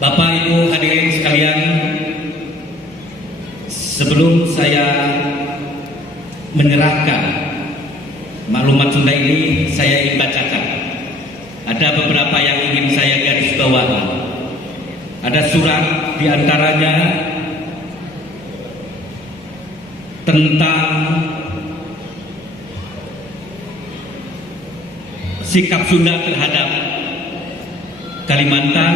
Bapak Ibu hadirin sekalian, sebelum saya menyerahkan maklumat Sunda ini, saya ingin bacakan. Ada beberapa yang ingin saya garis bawahi. Ada surat diantaranya tentang sikap Sunda terhadap Kalimantan,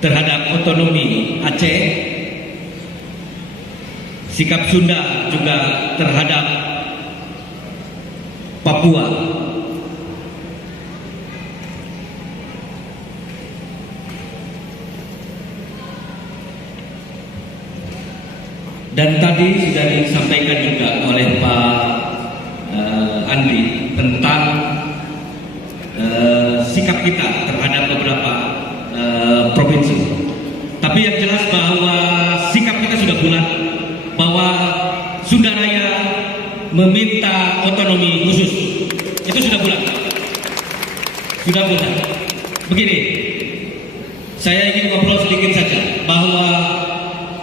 terhadap otonomi Aceh, sikap Sunda juga terhadap Papua. Dan tadi sudah disampaikan juga oleh Pak Andri tentang sikap kita terhadap beberapa provinsi. Tapi yang jelas bahwa sikap kita sudah bulat bahwa Sunda Raya meminta otonomi khusus. Itu sudah bulat. Sudah bulat. Begini, saya ingin ngobrol sedikit saja bahwa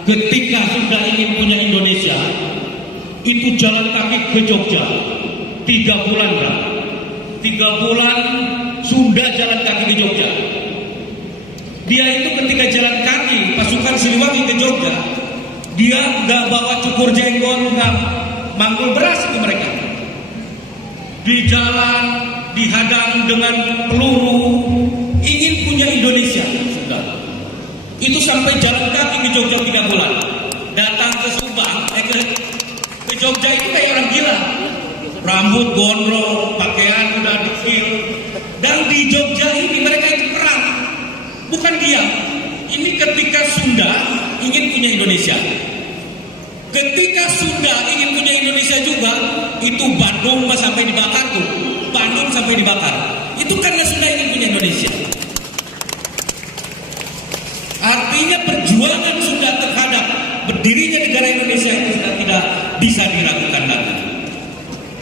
ketika Sunda ingin punya Indonesia, itu jalan kaki ke Jogja 3 bulan kan? 3 bulan Sunda jalan kaki ke Jogja. Dia itu ketika jalan kaki pasukan Siliwangi ke Jogja, dia nggak bawa cukur jenggot, nggak manggul beras ke mereka. Di jalan dihadang dengan peluru, ingin punya Indonesia. Sudah. Itu sampai jalan kaki ke Jogja 3 bulan. Datang ke Subang, ke Jogja itu kayak orang gila. Rambut gondrong, pakaian udah dekil. Dan di Jogja ini mereka itu perang, bukan diam. Ini ketika Sunda ingin punya Indonesia. Ketika Sunda ingin punya Indonesia juga, itu Bandung sampai dibakar tuh. Bandung sampai dibakar. Itu karena Sunda ingin punya Indonesia. Artinya perjuangan Sunda terhadap berdirinya negara Indonesia itu sudah tidak bisa diragukan lagi.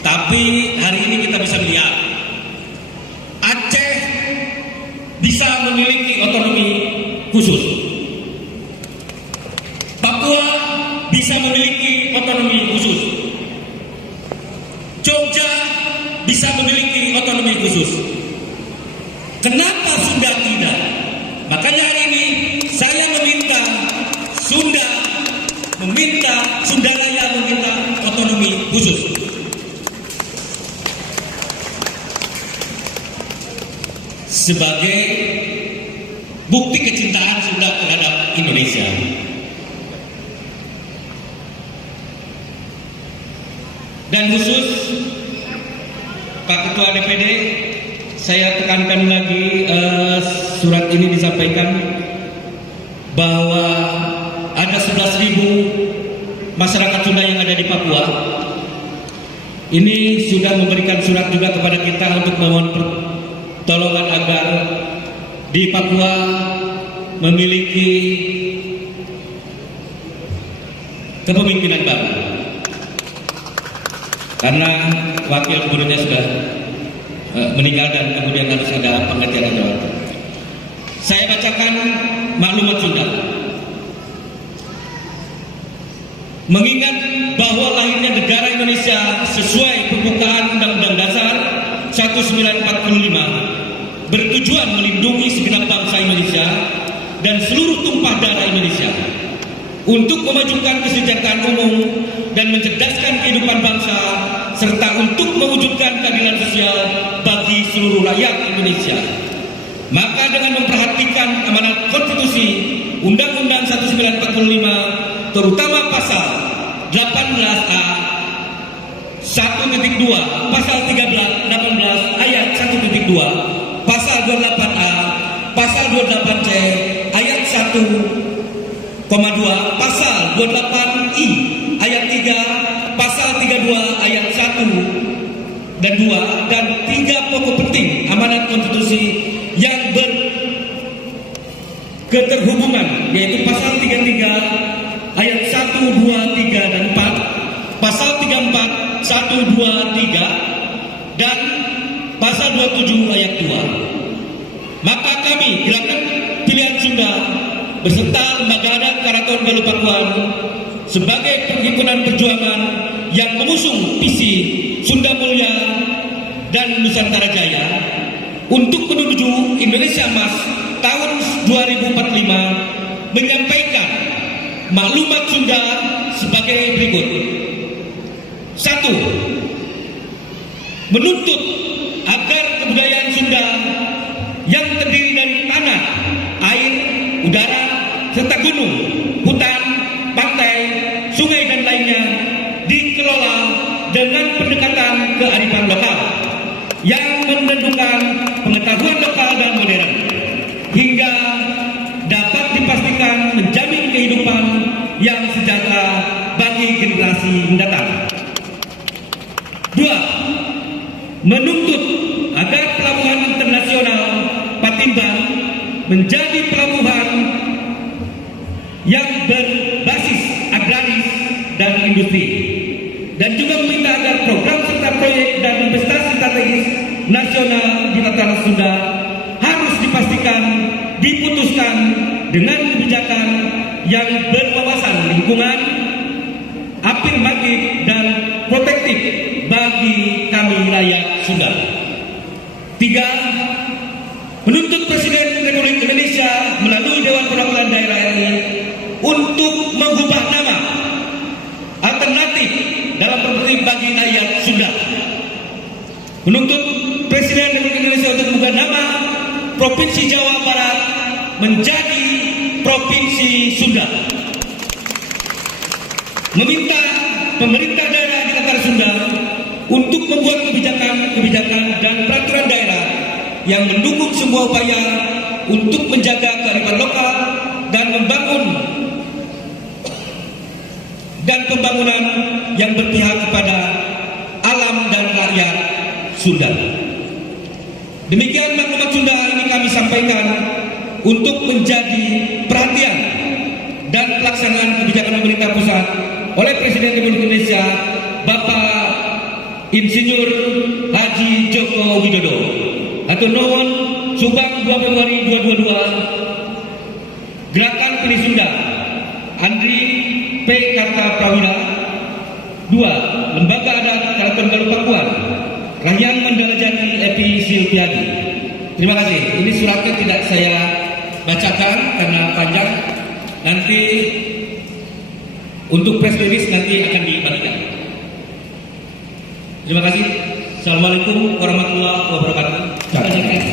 Tapi hari ini kita bisa melihat Aceh bisa memiliki otonomi khusus. Papua bisa memiliki otonomi khusus. Jogja bisa memiliki otonomi khusus. Kenapa Sunda tidak? Makanya hari ini saya meminta Sunda Raya meminta otonomi khusus. Sebagai bukti kecintaan Sunda terhadap Indonesia. Dan khusus Pak Ketua DPD, saya tekankan lagi, surat ini disampaikan bahwa ada 11.000 masyarakat Sunda yang ada di Papua. Ini sudah memberikan surat juga kepada kita untuk memohon pertolongan agar di Papua memiliki kepemimpinan baru. Karena wakil gubernurnya sudah meninggal dan kemudian harus ada penggantian jabatan. Saya bacakan maklumat Sunda. Mengingat bahwa lahirnya negara Indonesia sesuai pembukaan Undang-Undang Dasar 1945 bertujuan melindungi segenap bangsa Indonesia dan seluruh tumpah darah Indonesia untuk memajukan kesejahteraan umum dan mencerdaskan kehidupan bangsa serta untuk mewujudkan keadilan sosial bagi seluruh rakyat Indonesia. Maka dengan memperhatikan amanat konstitusi Undang-Undang 1945 terutama pasal 18A 1.2, pasal 18 ayat 1.2, pasal 28A, pasal 28C ayat 1,2, pasal 28I ayat 3, pasal 32 ayat 1 dan 2, dan 3 pokok penting amanat konstitusi yang berketerhubungan, yaitu pasal 33 ayat 1, 2, 3 dan 4, pasal 34 1, 2, 3 dan pasal 27 ayat 2. Maka kami Gerakan Pilihan beserta Lembaga Adat Karaton Galuh Pakuan sebagai perhimpunan perjuangan yang mengusung visi Sunda Mulia dan Nusantara Jaya untuk menuju Indonesia Emas tahun 2045 menyampaikan maklumat Sunda sebagai berikut. 1. Menuntut agar kebudayaan Sunda yang terdiri dari tanah, air, udara, serta gunung, hutan, pantai, sungai dan lainnya dikelola dengan pendekatan kearifan lokal yang menentukan pengetahuan lokal dan modern hingga dapat dipastikan menjamin kehidupan yang sejahtera bagi generasi mendatang. 2. Menuntut agar pelabuhan internasional Patimban menjadi pelabuhan yang berbasis agraris dan industri, dan juga meminta agar program serta proyek dan investasi strategis nasional di tataran Sunda harus dipastikan diputuskan dengan kebijakan yang berwawasan lingkungan, afirmatif dan protektif bagi kami rakyat Sunda. 3. Menuntut Presiden Republik Indonesia melalui Dewan Perwakilan Daerah RI untuk mengubah nama alternatif dalam perspektif bagi rakyat Sunda. Menuntut Presiden Republik Indonesia untuk mengubah nama Provinsi Jawa Barat menjadi Provinsi Sunda. Meminta pemerintah daerah di tataran Sunda untuk membuat kebijakan dan peraturan daerah yang mendukung semua upaya untuk menjaga kearifan lokal dan pembangunan yang berpihak kepada alam dan rakyat Sunda. Demikian maklumat Sunda ini kami sampaikan untuk menjadi perhatian dan pelaksanaan kebijakan pemerintah pusat oleh Presiden Republik Indonesia Bapak Insinyur Haji Joko Widodo. Atur nuhun, Subang 2 Februari 2022, Gerakan Pilih Sunda, Andri P. Kartaprawira. 2. Lembaga Adat Karaton Galuh Pakuan, Rahyang Mandalajani Epi Silviadi. Terima kasih. Ini suratnya tidak saya bacakan karena panjang. Nanti untuk press release nanti akan dibagikan. Terima kasih. Assalamualaikum warahmatullahi wabarakatuh.